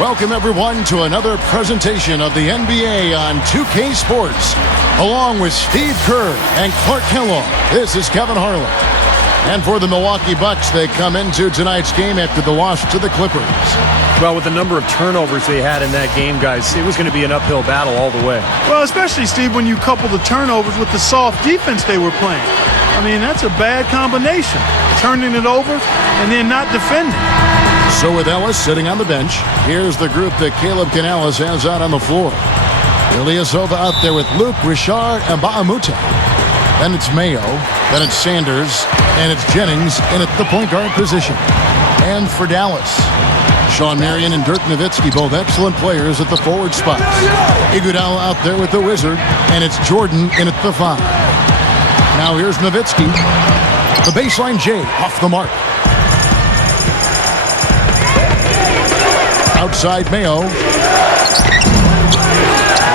Welcome, everyone, to another presentation of the NBA on 2K Sports. Along with Steve Kerr and Clark Kellogg, this is Kevin Harlan. And for the Milwaukee Bucks, they come into tonight's game after the loss to the Clippers. Well, with the number of turnovers they had in that game, guys, it was going to be an uphill battle all the way. Well, especially, Steve, when you couple the turnovers with the soft defense they were playing. I mean, that's a bad combination. Turning it over and then not defending. So with Ellis sitting on the bench, here's the group that Caleb Canales has out on the floor. Ilyasova out there with Luke, Richard, and Ba'amute. Then it's Mayo, then it's Sanders, and it's Jennings in at the point guard position. And for Dallas, Sean Marion and Dirk Nowitzki, both excellent players at the forward spots. Iguodala out there with the Wizard, and it's Jordan in at the 5. Now here's Nowitzki. The baseline J off the mark. Outside Mayo.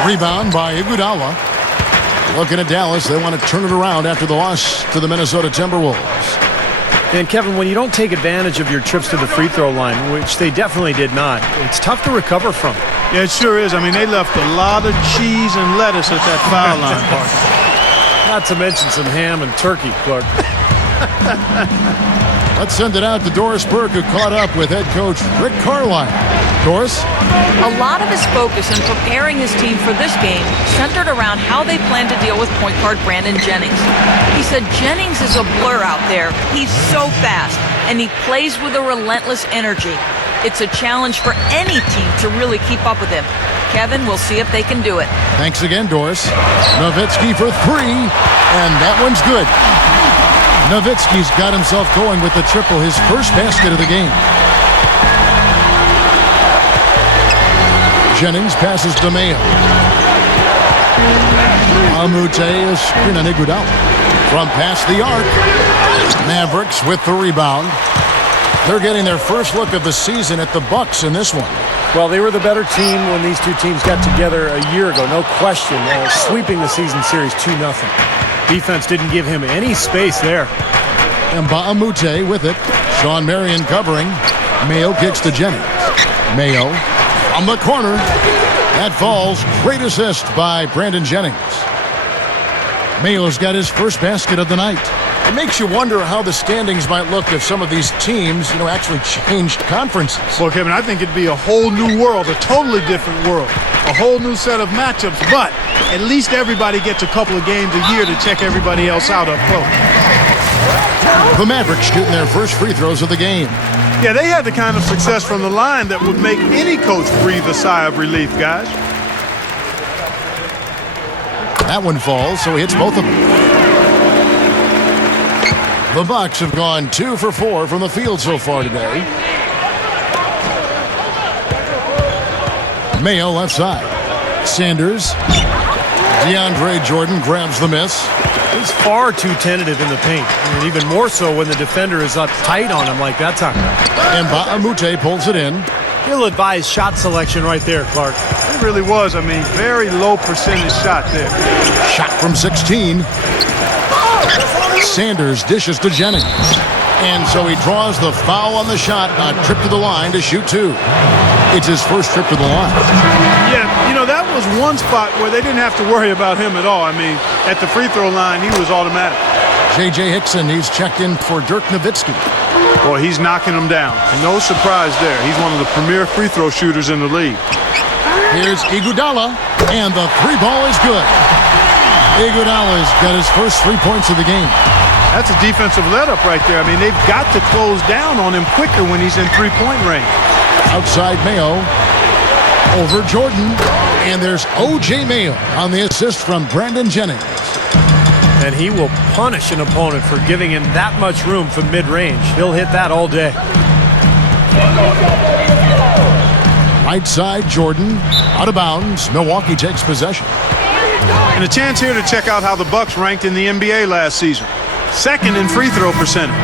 Rebound by Iguodala. Looking at Dallas, they want to turn it around after the loss to the Minnesota Timberwolves. And Kevin, when you don't take advantage of your trips to the free throw line, which they definitely did not, it's tough to recover from. Yeah, it sure is. I mean, they left a lot of cheese and lettuce at that foul line, partner. Not to mention some ham and turkey, Clark. Let's send it out to Doris Burke, who caught up with head coach Rick Carlisle. Doris? A lot of his focus in preparing his team for this game centered around how they plan to deal with point guard Brandon Jennings. He said Jennings is a blur out there. He's so fast, and he plays with a relentless energy. It's a challenge for any team to really keep up with him. Kevin, we'll see if they can do it. Thanks again, Doris. Nowitzki for 3, and that one's good. Nowitzki's got himself going with the triple, his first basket of the game. Jennings passes to Mayo. Amute is screen on Iguodala. From past the arc. Mavericks with the rebound. They're getting their first look of the season at the Bucks in this one. Well, they were the better team when these two teams got together a year ago, no question. Sweeping the season series 2-0. Defense didn't give him any space there. And Ba'amute with it. Sean Marion covering. Mayo kicks to Jennings. Mayo on the corner. That falls. Great assist by Brandon Jennings. Mayo's got his first basket of the night. It makes you wonder how the standings might look if some of these teams, actually changed conferences. Well, Kevin, I think it'd be a whole new world, a totally different world, a whole new set of matchups, but at least everybody gets a couple of games a year to check everybody else out up close. The Mavericks shooting their first free throws of the game. Yeah, they had the kind of success from the line that would make any coach breathe a sigh of relief, guys. That one falls, so he hits both of them. The Bucks have gone 2 for 4 from the field so far today. Mayo left side. Sanders. DeAndre Jordan grabs the miss. He's far too tentative in the paint, and even more so when the defender is up tight on him like that time. And Ba'amute pulls it in. Ill-advised shot selection right there, Clark. It really was. I mean, very low percentage shot there. Shot from 16. Sanders dishes to Jennings. And so he draws the foul on the shot, a trip to the line to shoot 2. It's his first trip to the line. Yeah, that was one spot where they didn't have to worry about him at all. I mean, at the free throw line, he was automatic. J.J. Hickson, he's checked in for Dirk Nowitzki. Boy, he's knocking them down. No surprise there. He's one of the premier free throw shooters in the league. Here's Iguodala, and the 3 ball is good. Iguodala's got his first 3 points of the game. That's a defensive let-up right there. I mean, they've got to close down on him quicker when he's in three-point range. Outside Mayo. Over Jordan. And there's O.J. Mayo on the assist from Brandon Jennings. And he will punish an opponent for giving him that much room from mid-range. He'll hit that all day. Right side, Jordan. Out of bounds. Milwaukee takes possession. And a chance here to check out how the Bucks ranked in the NBA last season. 2nd in free throw percentage.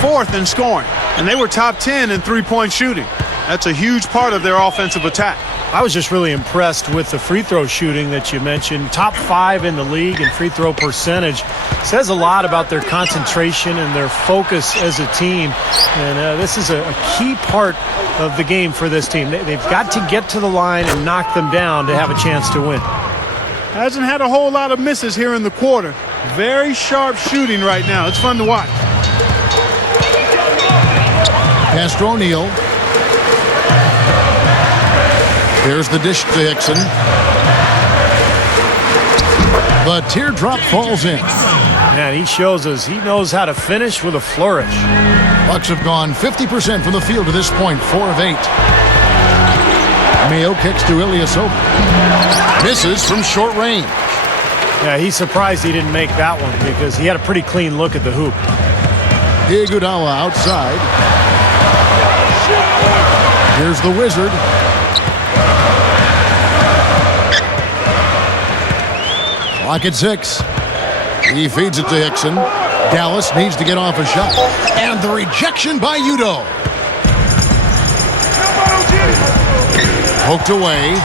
4th in scoring. And they were top 10 in three-point shooting. That's a huge part of their offensive attack. I was just really impressed with the free throw shooting that you mentioned. Top 5 in the league in free throw percentage. Says a lot about their concentration and their focus as a team. And this is a key part of the game for this team. They've got to get to the line and knock them down to have a chance to win. Hasn't had a whole lot of misses here in the quarter. Very sharp shooting right now. It's fun to watch. Pass to O'Neal. Here's the dish to Hickson. The teardrop falls in. Man, he shows us he knows how to finish with a flourish. Bucks have gone 50% from the field to this point, 4 of 8. Mayo kicks to Ilyasova. Misses from short range. Yeah, he's surprised he didn't make that one because he had a pretty clean look at the hoop. Iguodala outside. Here's the Wizard. Clock at 6. He feeds it to Hickson. Dallas needs to get off a shot. And the rejection by Udo. Poked away.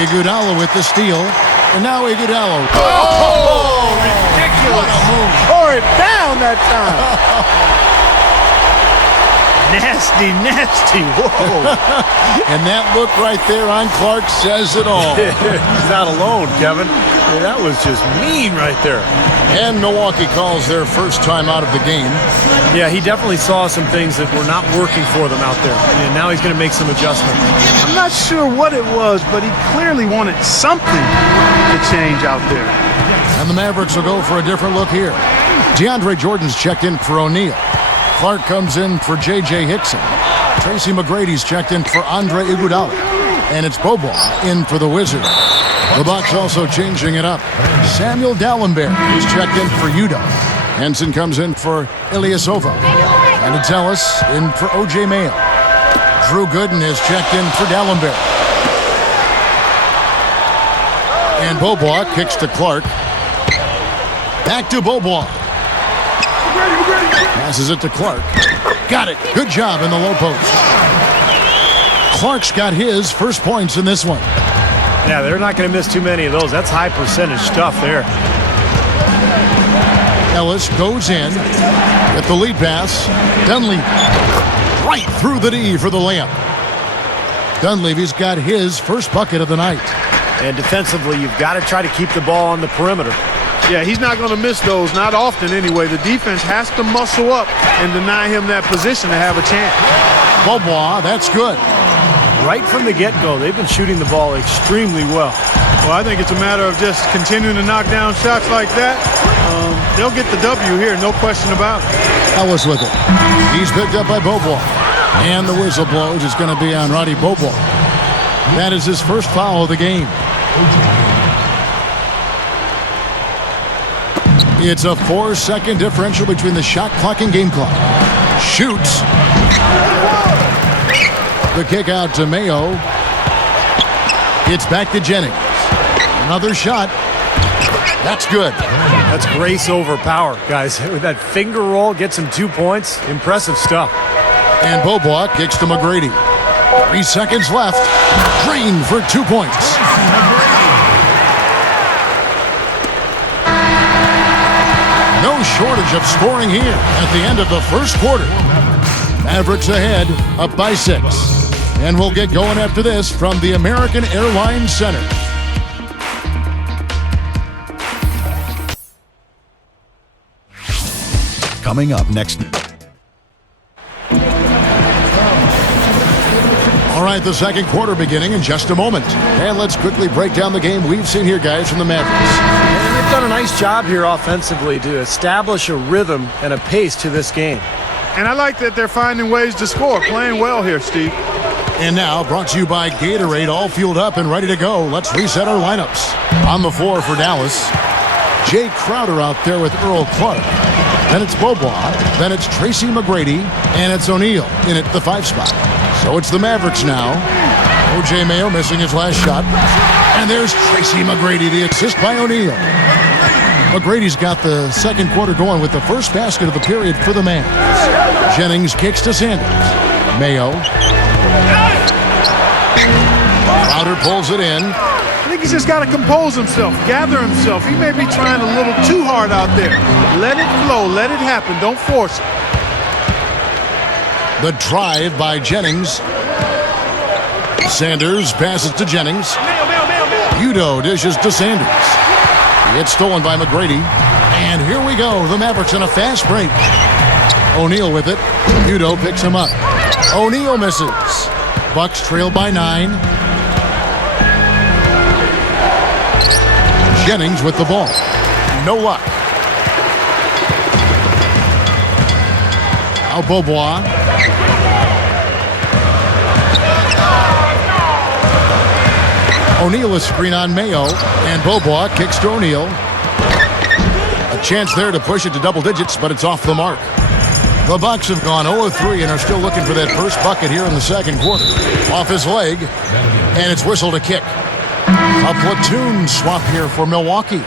Iguodala with the steal. And now Iguodala. Oh, ridiculous. Tore it down that time. Nasty, nasty. Whoa. And that look right there on Clark says it all. He's not alone, Kevin. Yeah, that was just mean right there. And Milwaukee calls their first time out of the game. Yeah, he definitely saw some things that were not working for them out there. And now he's going to make some adjustments. I'm not sure what it was, but he clearly wanted something to change out there. And the Mavericks will go for a different look here. DeAndre Jordan's checked in for O'Neal. Clark comes in for J.J. Hickson. Tracy McGrady's checked in for Andre Iguodala. And it's Bobo in for the Wizard. The Bucks also changing it up. Samuel Dallenberg is checked in for Udo. Henson comes in for Ilyasova. And it's Ellis in for O.J. Mayo. Drew Gooden is checked in for Dallenberg. And Bobo kicks to Clark. Back to Bobo. Passes it to Clark. Got it. Good job in the low post. Clark's got his first points in this one. Yeah, they're not going to miss too many of those. That's high percentage stuff there. Ellis goes in with the lead pass. Dunleavy right through the D for the layup. Dunleavy's got his first bucket of the night. And defensively, you've got to try to keep the ball on the perimeter. Yeah, he's not going to miss those, not often anyway. The defense has to muscle up and deny him that position to have a chance. Bobo, that's good. Right from the get-go, they've been shooting the ball extremely well. Well, I think it's a matter of just continuing to knock down shots like that. They'll get the W here, no question about it. Ellis with it. He's picked up by Bobo. And the whistle blows. It's going to be on Roddy Bobo. That is his first foul of the game. It's a 4-second differential between the shot clock and game clock. Shoots. The kick out to Mayo. It's back to Jennings. Another shot. That's good. That's grace over power, guys. With that finger roll, gets him 2 points. Impressive stuff. And Bobo kicks to McGrady. 3 seconds left. Green for 2 points. No shortage of scoring here at the end of the first quarter. Mavericks ahead, up by 6. And we'll get going after this from the American Airlines Center. Coming up next. All right, the second quarter beginning in just a moment. And let's quickly break down the game we've seen here, guys, from the Mavericks. And they've done a nice job here offensively to establish a rhythm and a pace to this game. And I like that they're finding ways to score. Playing well here, Steve. And now, brought to you by Gatorade, all fueled up and ready to go. Let's reset our lineups. On the floor for Dallas, Jay Crowder out there with Earl Clark. Then it's Bobo. Then it's Tracy McGrady. And it's O'Neal in at the 5 spot. So it's the Mavericks now. O.J. Mayo missing his last shot. And there's Tracy McGrady, the assist by O'Neal. McGrady's got the second quarter going with the first basket of the period for the Mavs. Jennings kicks to Sanders. Mayo. pulls it in. I think he's just got to compose himself, gather himself. He may be trying a little too hard out there. Let it flow, let it happen. Don't force it. The drive by Jennings. Sanders passes to Jennings. Udo dishes to Sanders. It's stolen by McGrady. And here we go. The Mavericks in a fast break. O'Neal with it. Udo picks him up. O'Neal misses. Bucks trail by 9. Jennings with the ball. No luck. Now Beaubois. O'Neal is screen on Mayo, and Beaubois kicks to O'Neal. A chance there to push it to double digits, but it's off the mark. The Bucks have gone 0-3 and are still looking for that first bucket here in the second quarter. Off his leg, and it's whistled a kick. A platoon swap here for Milwaukee.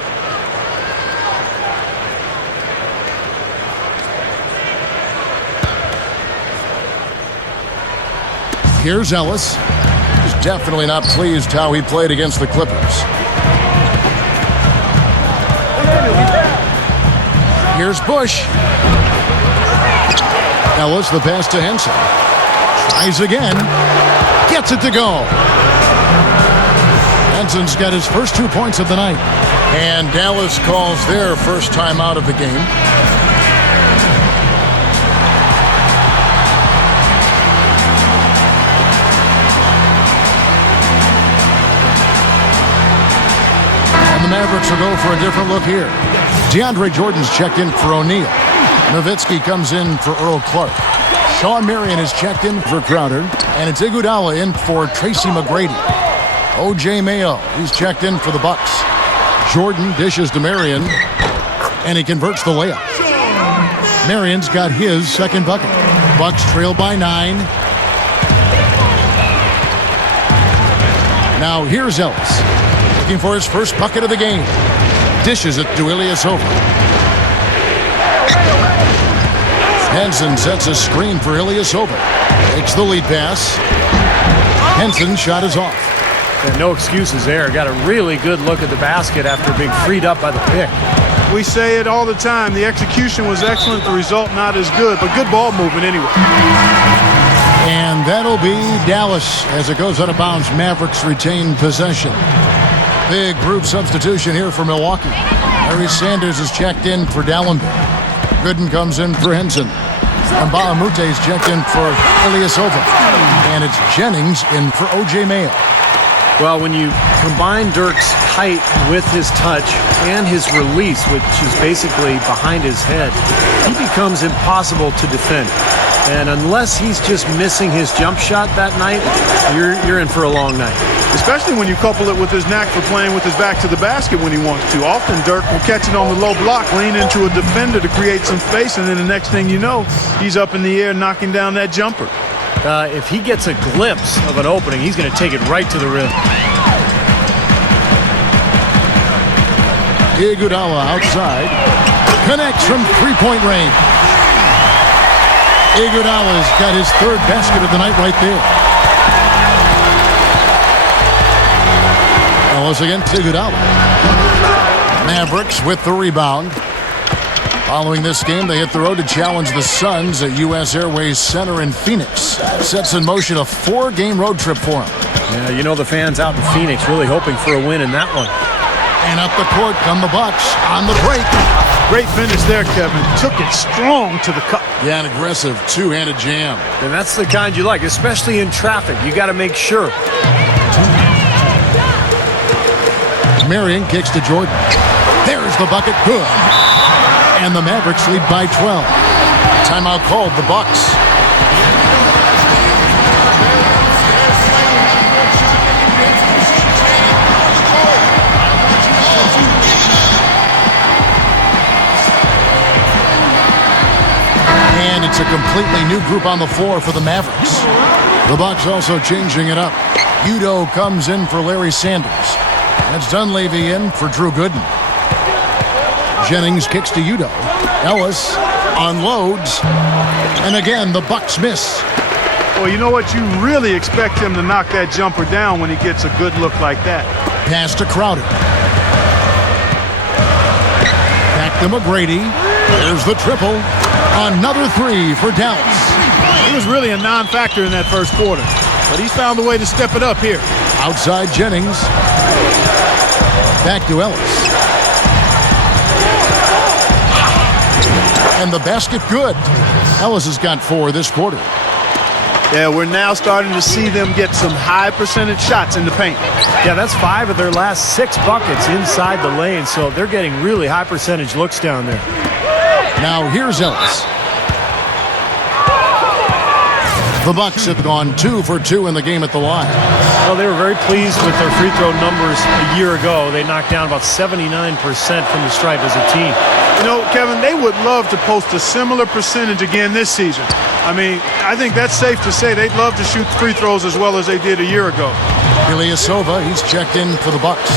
Here's Ellis. He's definitely not pleased how he played against the Clippers. Here's Bush. Ellis, the pass to Henson. Tries again. Gets it to go. Henson's got his first 2 points of the night. And Dallas calls their first time out of the game. And the Mavericks will go for a different look here. DeAndre Jordan's checked in for O'Neal. Nowitzki comes in for Earl Clark. Sean Marion is checked in for Crowder. And it's Iguodala in for Tracy McGrady. O.J. Mayo, he's checked in for the Bucks. Jordan dishes to Marion, and he converts the layup. Marion's got his second bucket. Bucks trail by 9. Now here's Ellis, looking for his first bucket of the game. Dishes it to Ilyasova. Henson sets a screen for Ilyasova. Takes the lead pass. Henson's shot is off. And no excuses there. Got a really good look at the basket after being freed up by the pick. We say it all the time. The execution was excellent. The result not as good, but good ball movement anyway. And that'll be Dallas as it goes out of bounds. Mavericks retain possession. Big group substitution here for Milwaukee. Larry Sanders is checked in for Dallenberg. Gooden comes in for Henson. And Bahamute is checked in for Ilyasova. And it's Jennings in for O.J. Mayo. Well, when you combine Dirk's height with his touch and his release, which is basically behind his head, he becomes impossible to defend. And unless he's just missing his jump shot that night, you're in for a long night. Especially when you couple it with his knack for playing with his back to the basket when he wants to. Often Dirk will catch it on the low block, lean into a defender to create some space, and then the next thing you know, he's up in the air knocking down that jumper. If he gets a glimpse of an opening, he's going to take it right to the rim. Iguodala outside. Connects from three-point range. Iguodala's got his third basket of the night right there. Ellis against Iguodala. Mavericks with the rebound. Following this game, they hit the road to challenge the Suns at U.S. Airways Center in Phoenix. Sets in motion a 4-game road trip for them. Yeah, you know the fans out in Phoenix really hoping for a win in that one. And up the court come the Bucks on the break. Great finish there, Kevin. Took it strong to the cup. Yeah, an aggressive two-handed jam. And that's the kind you like, especially in traffic. You got to make sure. Marion kicks to Jordan. There's the bucket. Good. And the Mavericks lead by 12. Timeout called the Bucks. And it's a completely new group on the floor for the Mavericks. The Bucks also changing it up. Udo comes in for Larry Sanders. That's Dunleavy in for Drew Gooden. Jennings kicks to Udo. Ellis unloads. And again, the Bucks miss. Well, you know what? You really expect him to knock that jumper down when he gets a good look like that. Pass to Crowder. Back to McGrady. There's the triple. Another three for Dallas. He was really a non-factor in that first quarter, but he's found a way to step it up here. Outside Jennings. Back to Ellis. And the basket good. Ellis has got 4 this quarter. Yeah, we're now starting to see them get some high percentage shots in the paint. Yeah, that's 5 of their last 6 buckets inside the lane, so they're getting really high percentage looks down there. Now here's Ellis. The Bucks have gone 2 for 2 in the game at the line. Well, they were very pleased with their free throw numbers a year ago. They knocked down about 79% from the stripe as a team. You know, Kevin, they would love to post a similar percentage again this season. I mean, I think that's safe to say they'd love to shoot free throws as well as they did a year ago. Ilyasova, he's checked in for the Bucks.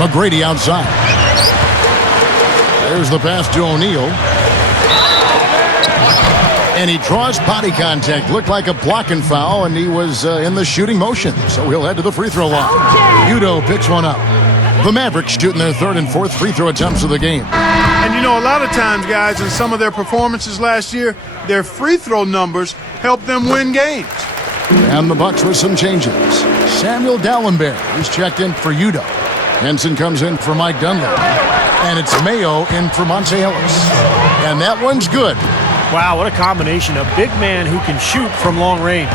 McGrady outside. There's the pass to O'Neal. And he draws body contact. Looked like a blocking foul, and he was in the shooting motion. So he'll head to the free throw line. Udo picks one up. The Mavericks shooting their 3rd and 4th free throw attempts of the game. And you know, a lot of times, guys, in some of their performances last year, their free throw numbers helped them win games. And the Bucks with some changes. Samuel Dallenberg is checked in for Udo. Henson comes in for Mike Dunlap. And it's Mayo in for Monte Ellis. And that one's good. Wow, what a combination. A big man who can shoot from long range.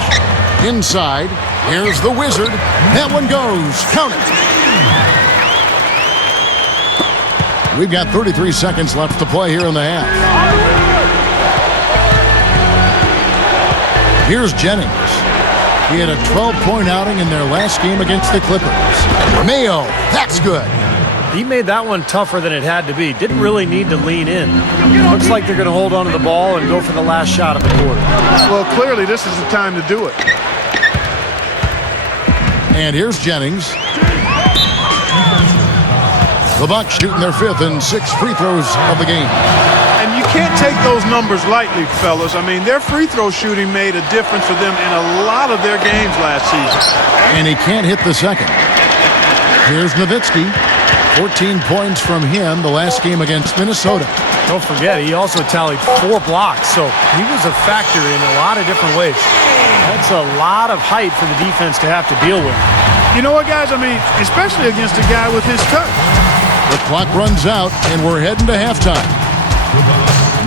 Inside, here's the Wizard. That one goes. Count it. We've got 33 seconds left to play here in the half. Here's Jennings. He had a 12-point outing in their last game against the Clippers. Mayo, that's good. He made that one tougher than it had to be. Didn't really need to lean in. Looks like they're going to hold on to the ball and go for the last shot of the quarter. Well, clearly this is the time to do it. And here's Jennings. The Bucks shooting their 5th and 6th free throws of the game. And you can't take those numbers lightly, fellas. I mean, their free throw shooting made a difference for them in a lot of their games last season. And he can't hit the second. Here's Nowitzki. 14 points from him the last game against Minnesota. Don't forget, he also tallied 4 blocks, so he was a factor in a lot of different ways. That's a lot of height for the defense to have to deal with. You know what, guys? I mean, especially against a guy with his touch. The clock runs out, and we're heading to halftime.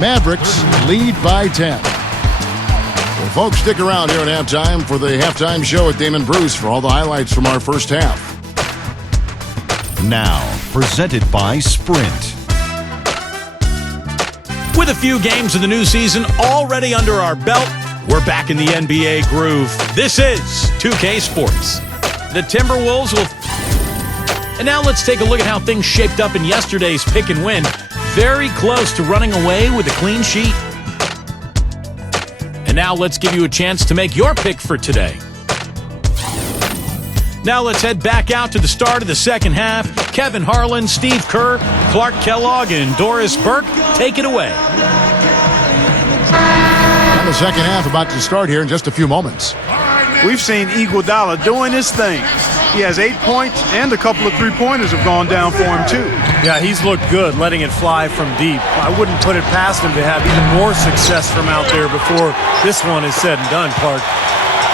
Mavericks lead by 10. Well, folks, stick around here at halftime for the halftime show with Damon Bruce for all the highlights from our first half. Now, presented by Sprint. With a few games of the new season already under our belt, we're back in the NBA groove. This is 2K Sports. The Timberwolves will... And now let's take a look at how things shaped up in yesterday's pick and win. Very close to running away with a clean sheet. And now let's give you a chance to make your pick for today. Now let's head back out to the start of the second half. Kevin Harlan, Steve Kerr, Clark Kellogg, and Doris Burke, take it away. And the second half about to start here in just a few moments. We've seen Iguodala doing his thing. He has 8 points, and a couple of three-pointers have gone down for him, too. Yeah, he's looked good letting it fly from deep. I wouldn't put it past him to have even more success from out there before this one is said and done, Clark.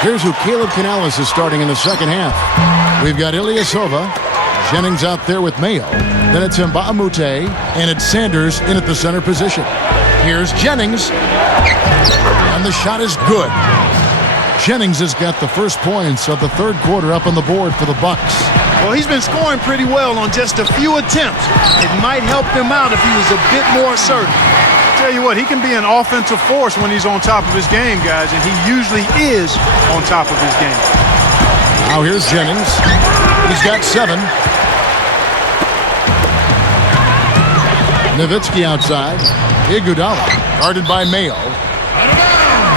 Here's who Caleb Canales is starting in the second half. We've got Ilyasova, Jennings out there with Mayo. Then it's Mbamute, and it's Sanders in at the center position. Here's Jennings, and the shot is good. Jennings has got the first points of the third quarter up on the board for the Bucks. Well, he's been scoring pretty well on just a few attempts. It might help him out if he was a bit more assertive. I tell you what, he can be an offensive force when he's on top of his game, guys, and he usually is on top of his game. Now here's Jennings. He's got 7. Nowitzki outside. Iguodala guarded by Mayo.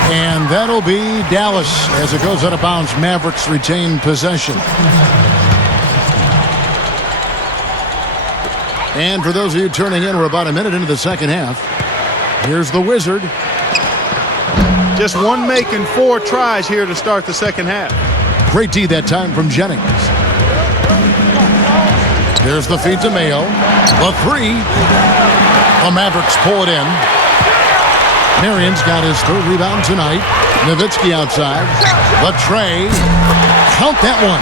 And that'll be Dallas as it goes out of bounds. Mavericks retain possession. And for those of you turning in, we're about a minute into the second half. Here's the Wizard. Just one make and 4 tries here to start the second half. Great D that time from Jennings. There's the feed to Mayo. The 3. The Mavericks pull it in. Marion's got his 3rd rebound tonight. Nowitzki outside. The tray. Count that one.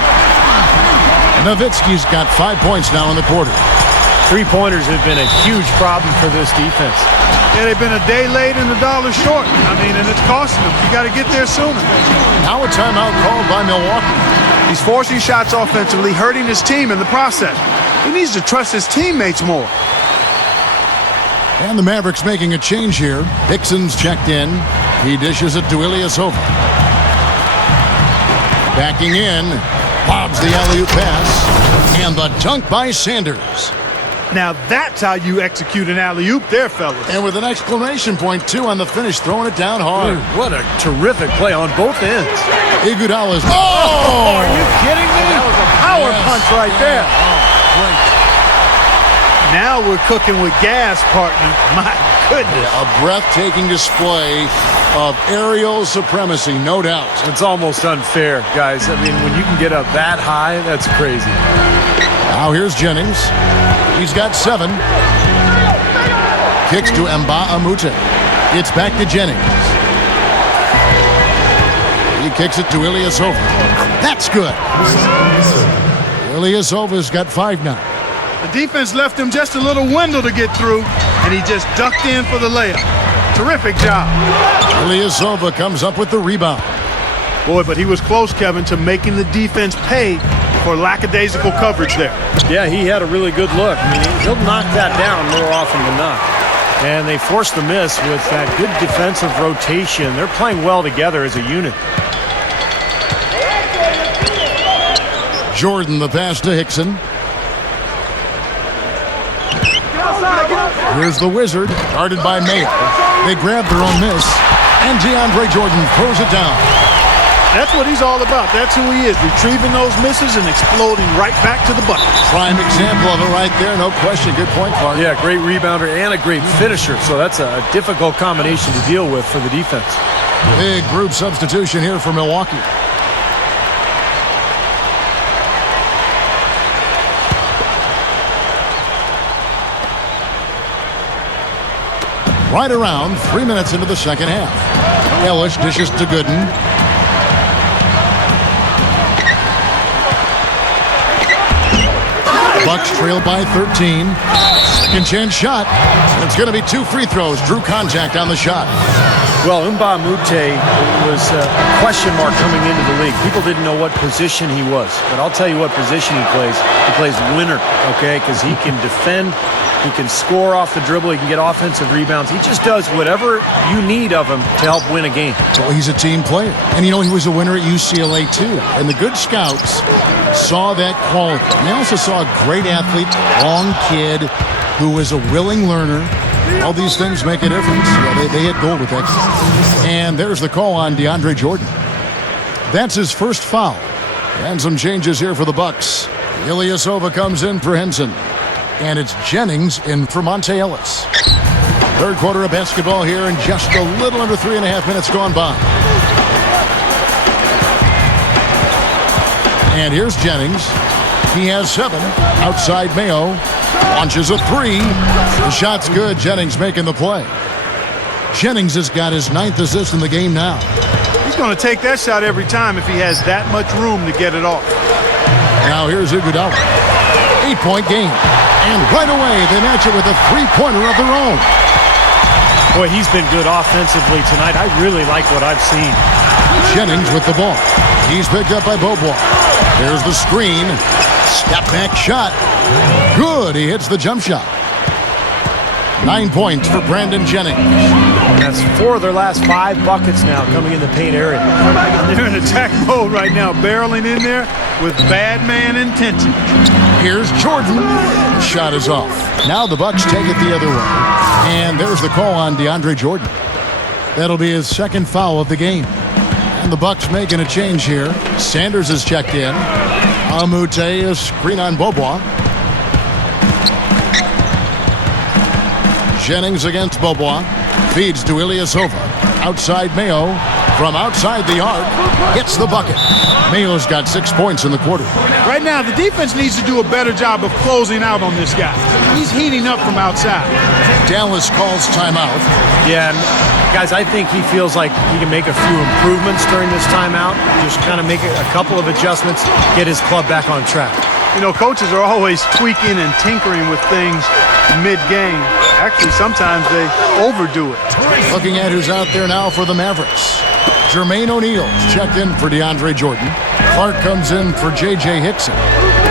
Nowitzki's got 5 points now in the quarter. 3-pointers have been a huge problem for this defense. Yeah, they've been a day late and $1 short. I mean, and it's costing them. You got to get there sooner. Now a timeout called by Milwaukee. He's forcing shots offensively, hurting his team in the process. He needs to trust his teammates more. And the Mavericks making a change here. Hickson's checked in. He dishes it to Ilyasova. Backing in. Bobs the alley-oop pass. And the dunk by Sanders. Now that's how you execute an alley-oop there, fellas. And with an exclamation point, too, on the finish, throwing it down hard. What a terrific play on both ends. Iguodala's. Oh, are you kidding me? That was a power punch right there. Great. Now we're cooking with gas, partner. My goodness. A breathtaking display of aerial supremacy, no doubt. It's almost unfair, guys. I mean, when you can get up that high, that's crazy. Now here's Jennings. He's got 7. Kicks to Mbah-a-Moute. It's back to Jennings. He kicks it to Ilyasova. That's good. Ilyasova's got 5 now. The defense left him just a little window to get through, and he just ducked in for the layup. Terrific job. Ilyasova comes up with the rebound. Boy, but he was close, Kevin, to making the defense pay for lackadaisical coverage there. Yeah, he had a really good look. I mean, he'll knock that down more often than not. And they forced the miss with that good defensive rotation. They're playing well together as a unit. Jordan the pass to Hickson. Here's the Wizard, guarded by Mayo. They grab their own miss, and DeAndre Jordan throws it down. That's what he's all about. That's who he is, retrieving those misses and exploding right back to the bucket. Prime example of it right there, no question. Good point, Clark. Yeah, great rebounder and a great finisher, so that's a difficult combination to deal with for the defense. Big group substitution here for Milwaukee. Right around 3 minutes into the second half. Ellis dishes to Gooden. Bucks trail by 13. Second chance shot. It's going to be 2 free throws. Drew contact on the shot. Well, Mbah-a-Moute was a question mark coming into the league. People didn't know what position he was. But I'll tell you what position he plays. He plays winner, okay? Because he can defend. He can score off the dribble. He can get offensive rebounds. He just does whatever you need of him to help win a game. Well, he's a team player. And, you know, he was a winner at UCLA, too. And the good scouts saw that quality. And they also saw a great athlete, long kid, who was a willing learner. All these things make a difference. Yeah, they hit gold with that. And there's the call on DeAndre Jordan. That's his first foul. And some changes here for the Bucks. Ilyasova comes in for Henson. And it's Jennings in for Monte Ellis. Third quarter of basketball here, and just a little under 3.5 minutes gone by. And here's Jennings. He has 7. Outside Mayo. Launches a 3. The shot's good. Jennings making the play. Jennings has got his 9th assist in the game now. He's going to take that shot every time if he has that much room to get it off. Now here's Iguodala. 8-point game. And right away, they match it with a 3-pointer of their own. Boy, he's been good offensively tonight. I really like what I've seen. Jennings with the ball. He's picked up by Beaubois. There's the screen. Step back shot. Good. He hits the jump shot. 9 points for Brandon Jennings. That's 4 of their last 5 buckets now coming in the paint area. They're in attack mode right now, barreling in there with bad man intention. Here's Jordan. Shot is off. Now the Bucks take it the other way. And there's the call on DeAndre Jordan. That'll be his 2nd foul of the game. And the Bucks making a change here. Sanders is checked in. Amute is screen on Beaubois. Jennings against Beaubois. Feeds to Ilyasova. outside Mayo. From outside the arc, hits the bucket. Mayo's got 6 points in the quarter. Right now, the defense needs to do a better job of closing out on this guy. He's heating up from outside. Dallas calls timeout. Yeah, and guys, I think he feels like he can make a few improvements during this timeout. Just kind of make a couple of adjustments, get his club back on track. You know, coaches are always tweaking and tinkering with things mid-game. Actually, sometimes they overdo it. Looking at who's out there now for the Mavericks. Jermaine O'Neal's checked in for DeAndre Jordan. Clark comes in for J.J. Hickson.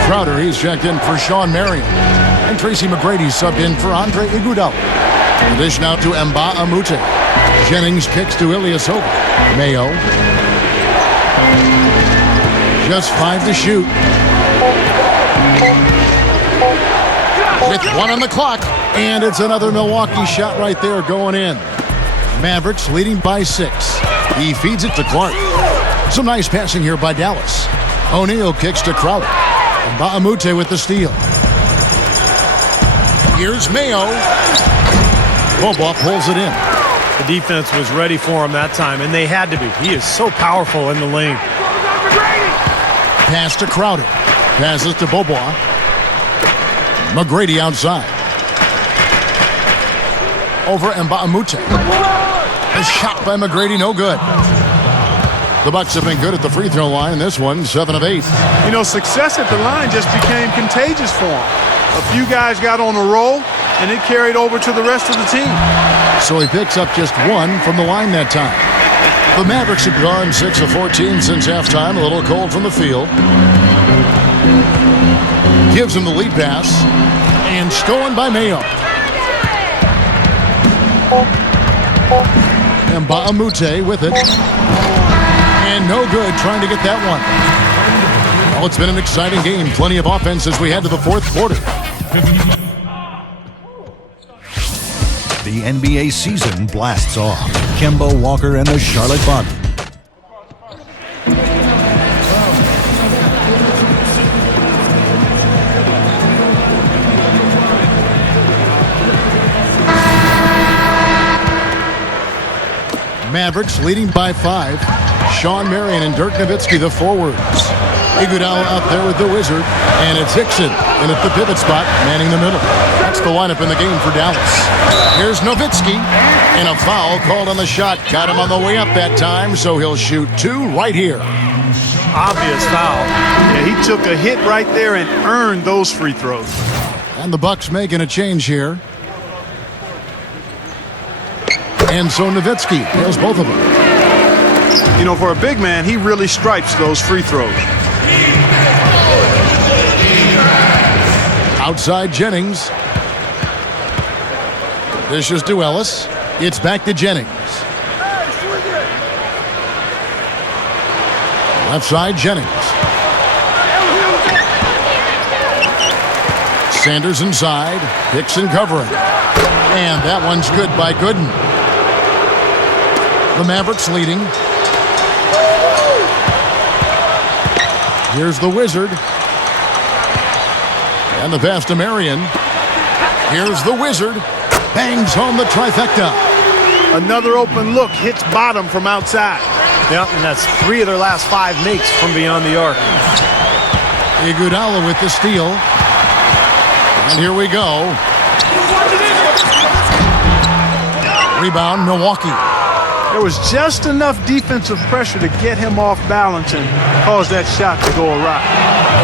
Crowder, he's checked in for Sean Marion. And Tracy McGrady subbed in for Andre Iguodala. The dish now to Mba Amute. Jennings kicks to Ilyasova. Mayo. Just 5 to shoot. With 1 on the clock. And it's another Milwaukee shot right there going in. Mavericks leading by 6. He feeds it to Clark. Some nice passing here by Dallas. O'Neal kicks to Crowder. And Baamute with the steal. Here's Mayo. Boba pulls it in. The defense was ready for him that time, and they had to be. He is so powerful in the lane. Pass to Crowder. Passes to Boba. McGrady outside. Over Mbaamute. A shot by McGrady, no good. The Bucks have been good at the free throw line. This one, 7 of 8. You know, success at the line just became contagious for him. A few guys got on a roll, and it carried over to the rest of the team. So he picks up just 1 from the line that time. The Mavericks have gone 6 of 14 since halftime. A little cold from the field. Gives him the lead pass. And stolen by Mayo. And Baamute with it. And no good trying to get that one. Well, it's been an exciting game. Plenty of offense as we head to the fourth quarter. The NBA season blasts off. Kemba Walker and the Charlotte Bobby. Mavericks leading by 5. Sean Marion and Dirk Nowitzki, the forwards. Iguodala out there with the Wizard. And it's Hickson in at the pivot spot, manning the middle. That's the lineup in the game for Dallas. Here's Nowitzki. And a foul called on the shot. Got him on the way up that time, so he'll shoot 2 right here. Obvious foul. Yeah, he took a hit right there and earned those free throws. And the Bucks making a change here. And so Nowitzki nails both of them. You know, for a big man, he really stripes those free throws. Outside Jennings. This is to Ellis. It's back to Jennings. Left side Jennings. Sanders inside. Hickson covering. And that one's good by Gooden. The Mavericks leading. Here's the Wizard. And the pass to Marion. Here's the Wizard. Bangs home the trifecta. Another open look, hits bottom from outside. Yep, and that's 3 of their last 5 makes from beyond the arc. Iguodala with the steal. And here we go. Rebound, Milwaukee. There was just enough defensive pressure to get him off balance and cause that shot to go awry.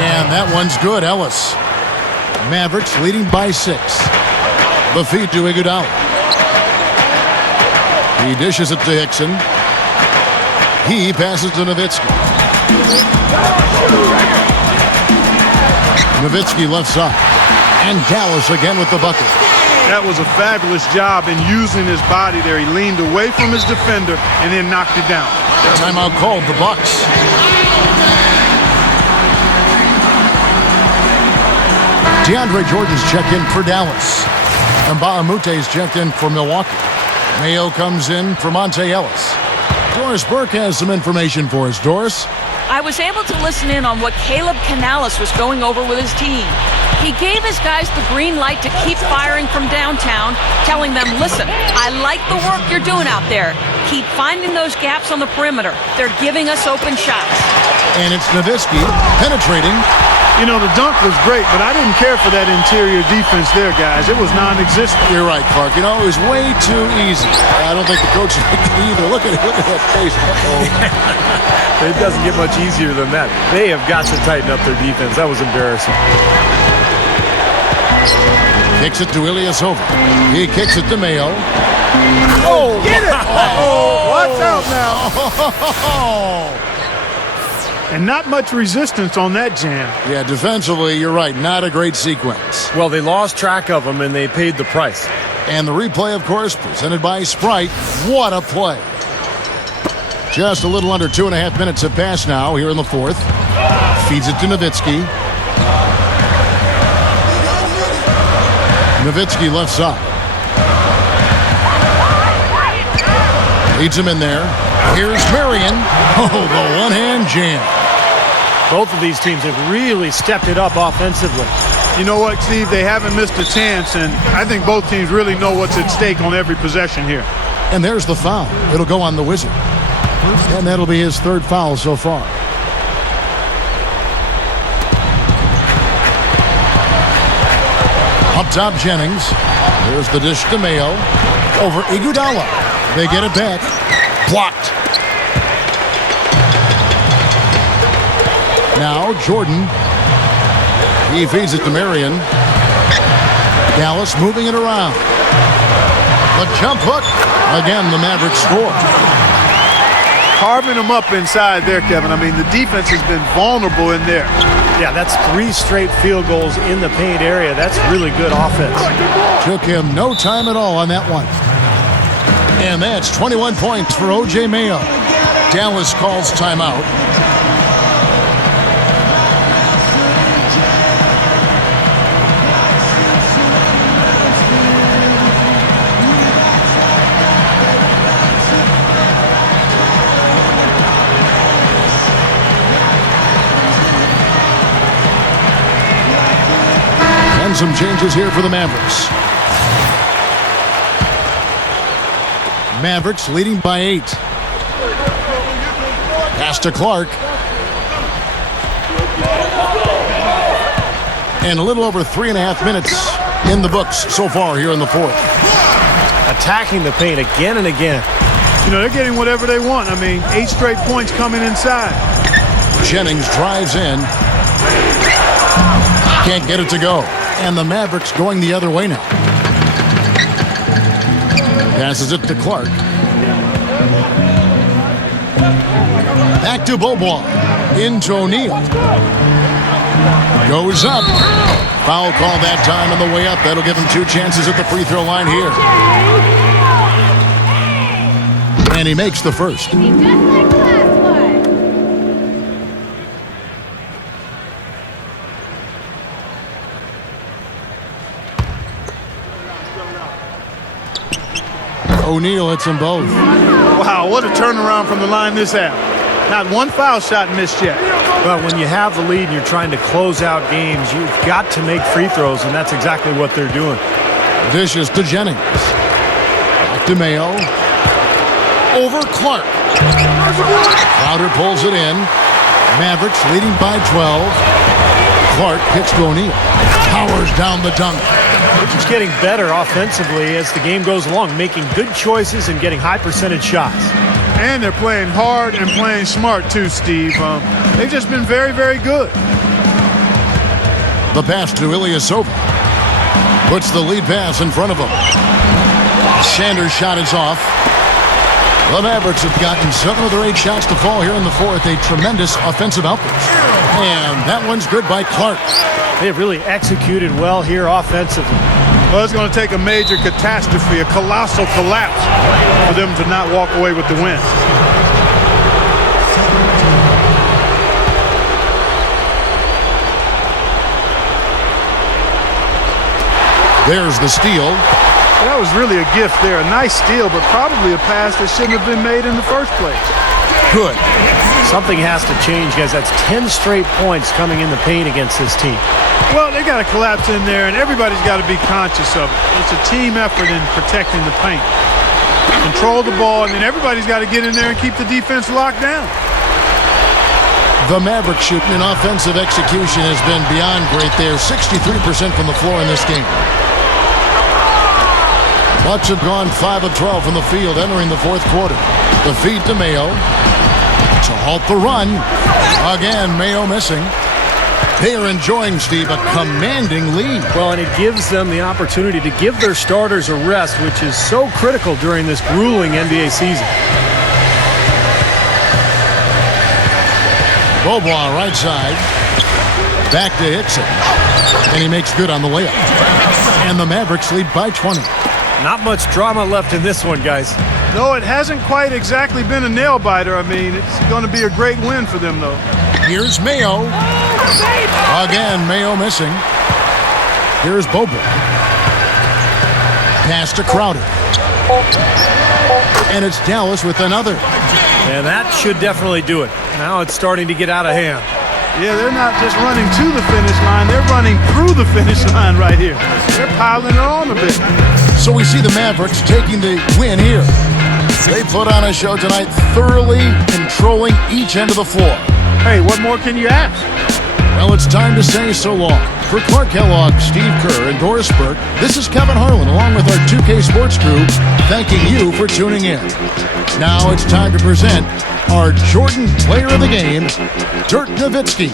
And that one's good, Ellis. Mavericks leading by 6. The feed to Iguodala. He dishes it to Hickson. He passes to Nowitzki. Nowitzki left side. And Dallas again with the bucket. That was a fabulous job in using his body there. He leaned away from his defender and then knocked it down. Timeout called, the Bucks. DeAndre Jordan's checked in for Dallas. And Baamute's checked in for Milwaukee. Mayo comes in for Monte Ellis. Doris Burke has some information for us. Doris? I was able to listen in on what Caleb Canales was going over with his team. He gave his guys the green light to keep firing from downtown, telling them, listen, I like the work you're doing out there. Keep finding those gaps on the perimeter. They're giving us open shots. And it's Nowitzki penetrating. You know, the dunk was great, but I didn't care for that interior defense there, guys. It was non-existent. You're right, Clark. You know, it was way too easy. I don't think the coach liked it either. Look at that face. It doesn't get much easier than that. They have got to tighten up their defense. That was embarrassing. Kicks it to Ilyasova. He kicks it to Mayo. Oh, get it! Oh, watch out now. And not much resistance on that jam. Yeah, defensively, you're right. Not a great sequence. Well, they lost track of them, and they paid the price. And the replay, of course, presented by Sprite. What a play. Just a little under 2.5 minutes have passed now here in the fourth. Feeds it to Nowitzki. Nowitzki left side. Leads him in there. Here's Marion. Oh, the one-hand jam. Both of these teams have really stepped it up offensively. You know what, Steve? They haven't missed a chance, and I think both teams really know what's at stake on every possession here. And there's the foul. It'll go on the Wizard. And that'll be his third foul so far. Up top, Jennings. There's the dish to Mayo. Over Iguodala. They get it back. Blocked. Now Jordan. He feeds it to Marion. Dallas moving it around. The jump hook. Again, the Mavericks score. Carving them up inside there, Kevin. I mean, the defense has been vulnerable in there. Yeah, that's 3 straight field goals in the paint area. That's really good offense. Took him no time at all on that one. And that's 21 points for O.J. Mayo. Dallas calls timeout. And some changes here for the Mavericks. Mavericks leading by 8. Pass to Clark. And a little over 3.5 minutes in the books so far here in the fourth. Attacking the paint again and again. You know, they're getting whatever they want. I mean, 8 straight points coming inside. Jennings drives in. Can't get it to go. And the Mavericks going the other way now. Passes it to Clark. Back to Beaubois. Into O'Neal. Goes up. Foul call that time on the way up. That'll give him 2 chances at the free throw line here. And he makes the first. O'Neal hits them both. Wow, what a turnaround from the line this half. Not one foul shot missed yet. Well, when you have the lead and you're trying to close out games, you've got to make free throws, and that's exactly what they're doing. Dishes to Jennings. Back to Mayo. Over Clark. Crowder pulls it in. Mavericks leading by 12. Clark kicks to O'Neal. Powers down the dunk. They're just getting better offensively as the game goes along, making good choices and getting high percentage shots. And they're playing hard and playing smart too, Steve. They've just been very, very good. The pass to Ilyasova. Puts the lead pass in front of him. Sanders' shot is off. The Mavericks have gotten 7 of their 8 shots to fall here in the fourth. A tremendous offensive output. And that one's good by Clark. They've really executed well here offensively. Well, it's going to take a major catastrophe, a colossal collapse, for them to not walk away with the win. There's the steal. That was really a gift there. A nice steal, but probably a pass that shouldn't have been made in the first place. Good. Something has to change, guys. That's 10 straight points coming in the paint against this team. Well, they got to collapse in there, and everybody's got to be conscious of it. It's a team effort in protecting the paint. control the ball, and then everybody's got to get in there and keep the defense locked down. The Mavericks shooting in offensive execution has been beyond great there. 63% from the floor in this game. Bucks have gone 5 of 12 from the field entering the fourth quarter. The feed to Mayo to halt the run. Again, Mayo missing. They are enjoying, Steve, a commanding lead. Well, and it gives them the opportunity to give their starters a rest, which is so critical during this grueling NBA season. Beaubois right side. Back to Hickson. And he makes good on the layup. And the Mavericks lead by 20. Not much drama left in this one, guys. No, it hasn't quite exactly been a nail-biter. I mean, it's going to be a great win for them, though. Here's Mayo. Again, Mayo missing. Here's Bobo. Pass to Crowder. And it's Dallas with another. And that should definitely do it. Now it's starting to get out of hand. Yeah, they're not just running to the finish line. They're running through the finish line right here. They're piling it on a bit. So we see the Mavericks taking the win here. They put on a show tonight, thoroughly controlling each end of the floor. Hey, what more can you ask? Well, it's time to say so long. For Clark Kellogg, Steve Kerr, and Doris Burke, this is Kevin Harlan along with our 2K Sports crew, thanking you for tuning in. Now it's time to present our Jordan Player of the Game, Dirk Nowitzki.